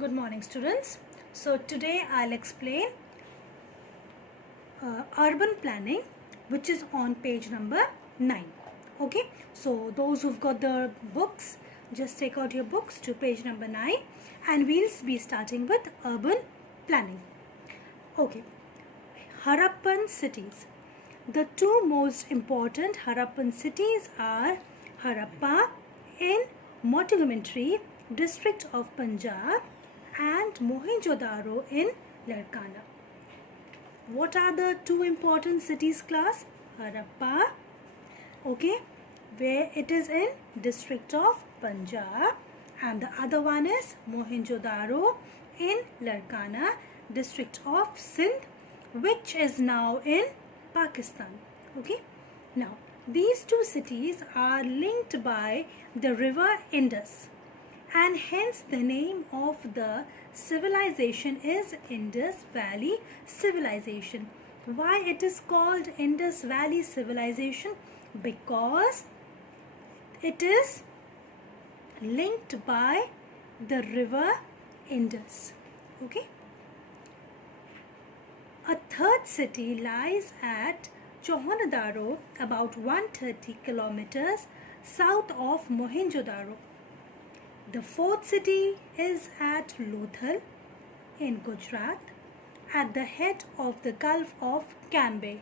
Good morning, students. So today I'll explain urban planning, which is on page number 9. Okay, so those who've got the books, just take out your books to page number 9 and we'll be starting with urban planning. Okay, Harappan cities. The two most important Harappan cities are Harappa in Monumental district of Punjab and Mohenjo-daro in Larkana. What are the two important cities class? Harappa, okay, where it is in district of Punjab, and the other one is Mohenjo-daro in Larkana, district of Sindh, which is now in Pakistan. Okay, now these two cities are linked by the river Indus, and hence the name of the civilization is Indus Valley Civilization. Why it is called Indus Valley Civilization? Because it is linked by the river Indus. Okay. A third city lies at Mohenjo-daro, about 130 kilometers south of Mohenjo-daro. The fourth city is at Lothal in Gujarat, at the head of the Gulf of Cambay.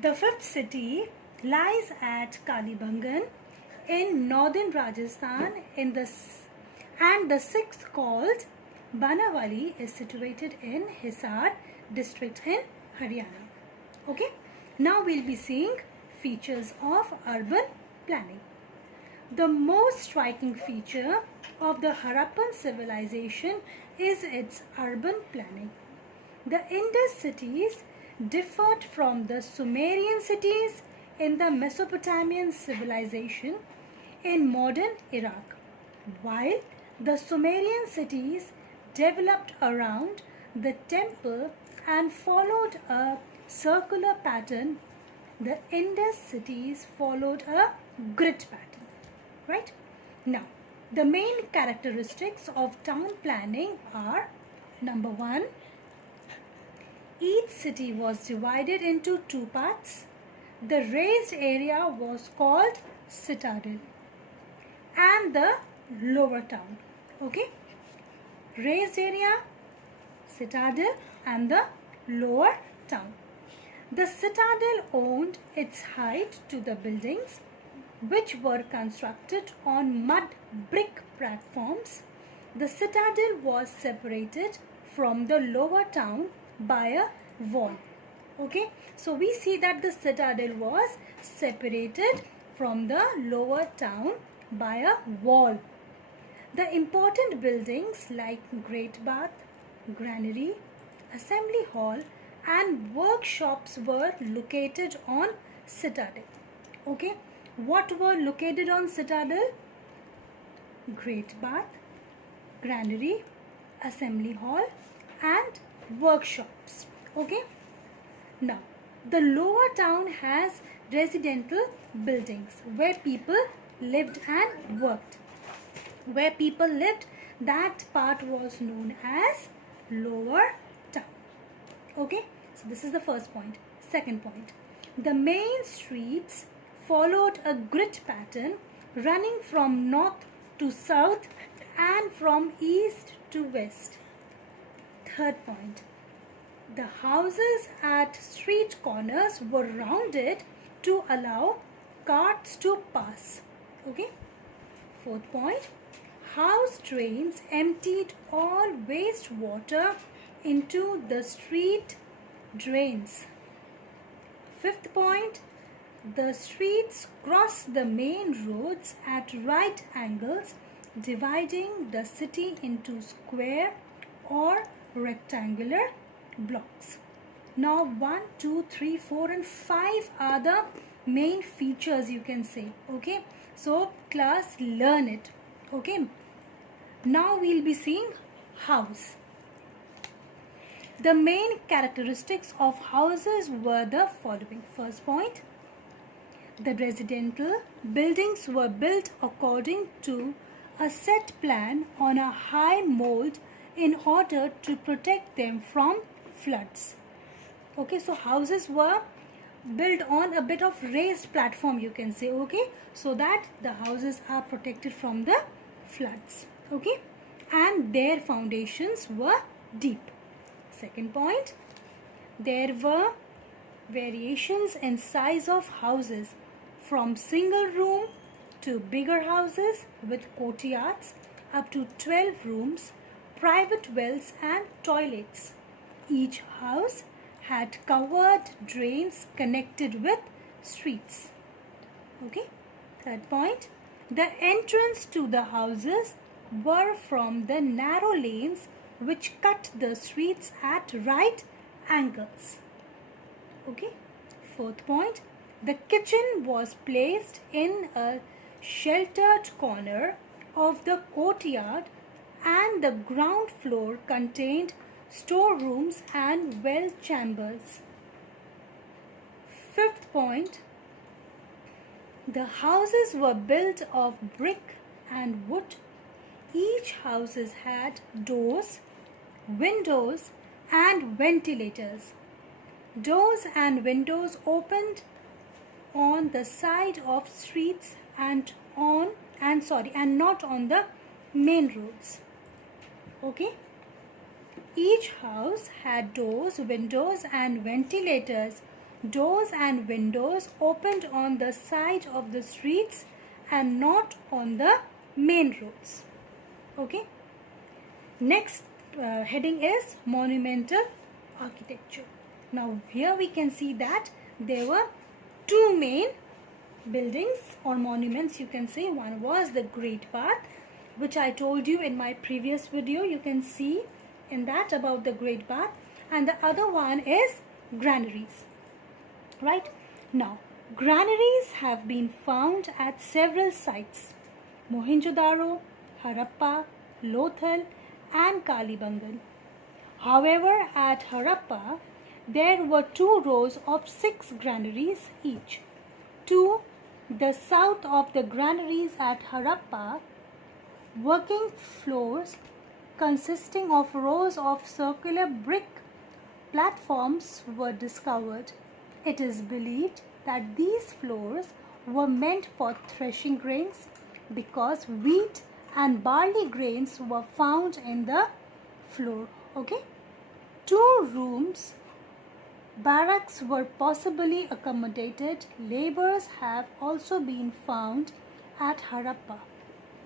The fifth city lies at Kalibangan in northern Rajasthan and the sixth, called Banawali, is situated in Hisar district in Haryana. Okay, now we'll be seeing features of urban planning. The most striking feature of the Harappan civilization is its urban planning. The Indus cities differed from the Sumerian cities in the Mesopotamian civilization in modern Iraq, while the Sumerian cities developed around the temple and followed a circular pattern. The Indus cities followed a grid pattern. Right? Now, the main characteristics of town planning are: number one, each city was divided into two parts. The raised area was called citadel and the lower town. Okay? Raised area, citadel and the lower town. The citadel owed its height to the buildings, which were constructed on mud brick platforms. The citadel was separated from the lower town by a wall. Okay, so we see that the citadel was separated from the lower town by a wall. The important buildings like Great Bath, Granary, Assembly Hall and workshops were located on citadel. Okay, what were located on citadel? Great Bath, Granary, Assembly Hall and workshops. Okay, now the lower town has residential buildings where people lived and worked. Where people lived, that part was known as lower town. Okay, so this is the first point. Second point, the main streets followed a grid pattern running from north to south and from east to west. Third point, the houses at street corners were rounded to allow carts to pass. Okay. Fourth point, house drains emptied all wastewater into the street drains. Fifth point, the streets cross the main roads at right angles, dividing the city into square or rectangular blocks. Now 1, 2, 3, 4 and 5 are the main features, you can say. Okay, so class, learn it. Okay, now we'll be seeing house. The main characteristics of houses were the following. First point, the residential buildings were built according to a set plan on a high mold in order to protect them from floods. Okay, so houses were built on a bit of raised platform, you can say, okay, so that the houses are protected from the floods, okay, and their foundations were deep. Second point, there were variations in size of houses from single room to bigger houses with courtyards up to 12 rooms, private wells and toilets. Each house had covered drains connected with streets. Okay. Third point, the entrance to the houses were from the narrow lanes which cut the streets at right angles. Okay. Fourth point, the kitchen was placed in a sheltered corner of the courtyard and the ground floor contained storerooms and well chambers. Fifth point, the houses were built of brick and wood. Each houses had doors, windows and ventilators. Doors and windows opened on the side of streets and not on the main roads. Okay. Each house had doors, windows and ventilators. Doors and windows opened on the side of the streets and not on the main roads. Okay. Next heading is Monumental Architecture. Now here we can see that there were two main buildings or monuments, you can say. One was the Great Bath, which I told you in my previous video. You can see in that about the Great Bath, and the other one is granaries. Right? Now, granaries have been found at several sites: Mohenjo-daro, Harappa, Lothal and Kalibangan. However, at Harappa, there were 2 rows of 6 granaries each. To the south of the granaries at Harappa, working floors consisting of rows of circular brick platforms were discovered. It is believed that these floors were meant for threshing grains because wheat and barley grains were found in the floor. Okay. 2 rooms barracks were possibly accommodated. Labours have also been found at Harappa.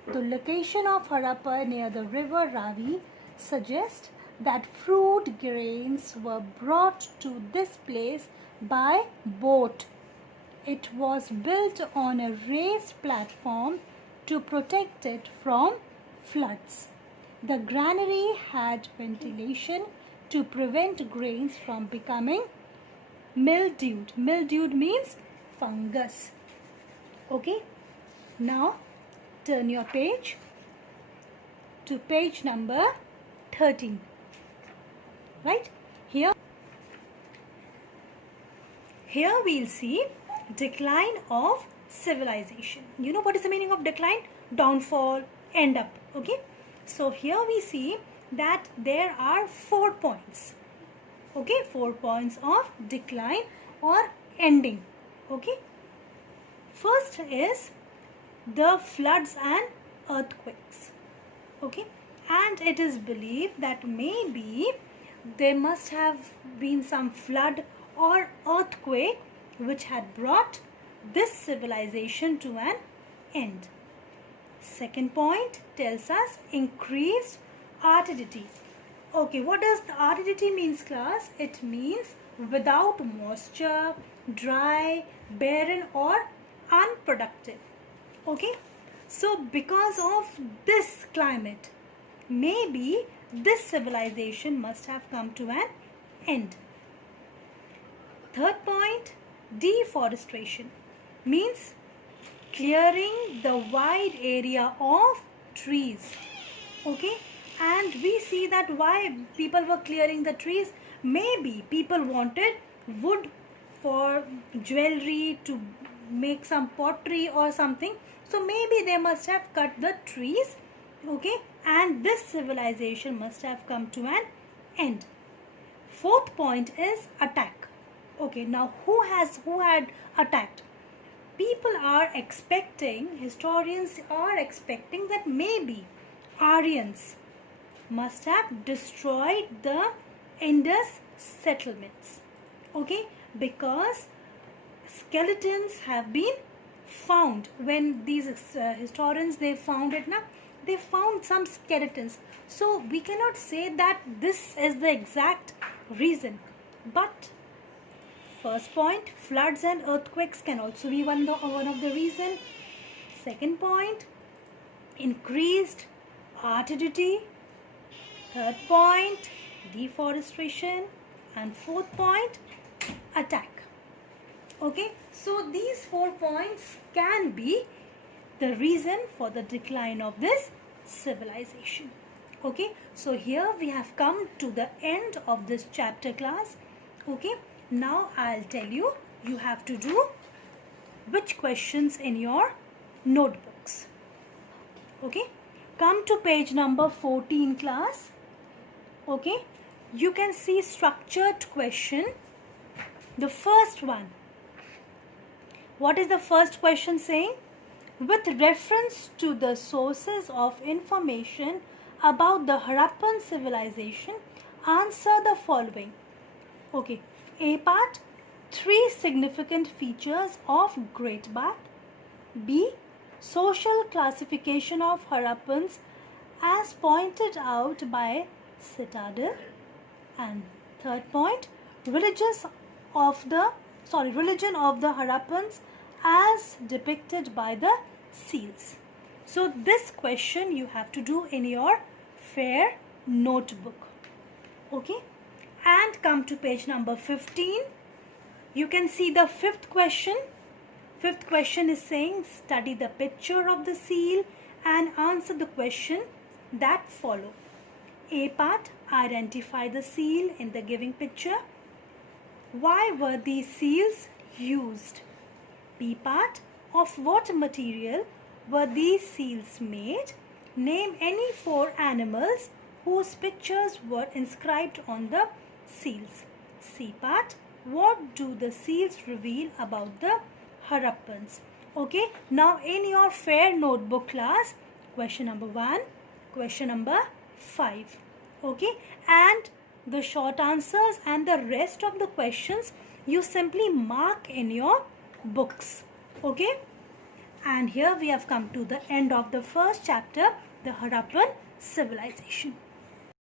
The location of Harappa near the river Ravi suggests that fruit grains were brought to this place by boat. It was built on a raised platform to protect it from floods. The granary had ventilation to prevent grains from becoming mildewed. Mildewed means fungus. Okay. Now turn your page to page number 13. Right? Here we'll see decline of civilization. You know what is the meaning of decline? Downfall, end up. Okay. So here we see that there are 4 points. Okay, 4 points of decline or ending. Okay. First is the floods and earthquakes. Okay. And it is believed that maybe there must have been some flood or earthquake which had brought this civilization to an end. Second point tells us increased aridity. Okay, what does the aridity means, class? It means without moisture, dry, barren or unproductive. Okay, so because of this climate, maybe this civilization must have come to an end. Third point, deforestation means clearing the wide area of trees. Okay, and we see that why people were clearing the trees. Maybe people wanted wood for jewelry, to make some pottery or something. So maybe they must have cut the trees Okay, and this civilization must have come to an end. Fourth point is attack. Okay, now who had attacked? People are expecting, historians are expecting that maybe Aryans must have destroyed the Indus settlements. Okay, because skeletons have been found. When these historians, they found it now, they found some skeletons. So we cannot say that this is the exact reason, but first point, floods and earthquakes can also be one of the reason. Second point, increased aridity. Third point, deforestation. And fourth point, attack. Okay, so these 4 points can be the reason for the decline of this civilization. Okay, so here we have come to the end of this chapter, class. Okay, now I'll tell you, you have to do which questions in your notebooks. Okay, come to page number 14, class. Okay, you can see structured question. The first one, what is the first question saying? With reference to the sources of information about the Harappan civilization, answer the following. Okay, A part, 3 significant features of Great Bath. B, social classification of Harappans as pointed out by Citadel. And third point, religion of the Harappans as depicted by the seals. So this question you have to do in your fair notebook. Okay, and come to page number 15. You can see the fifth question. Fifth question is saying, study the picture of the seal and answer the question that follow. A part, identify the seal in the given picture. Why were these seals used? B part, of what material were these seals made? Name any 4 animals whose pictures were inscribed on the seals. C part, what do the seals reveal about the Harappans? Okay, now in your fair notebook, class, question number 1, question number 5. Okay, and the short answers and the rest of the questions you simply mark in your books. Okay, and here we have come to the end of the first chapter, the Harappan civilization.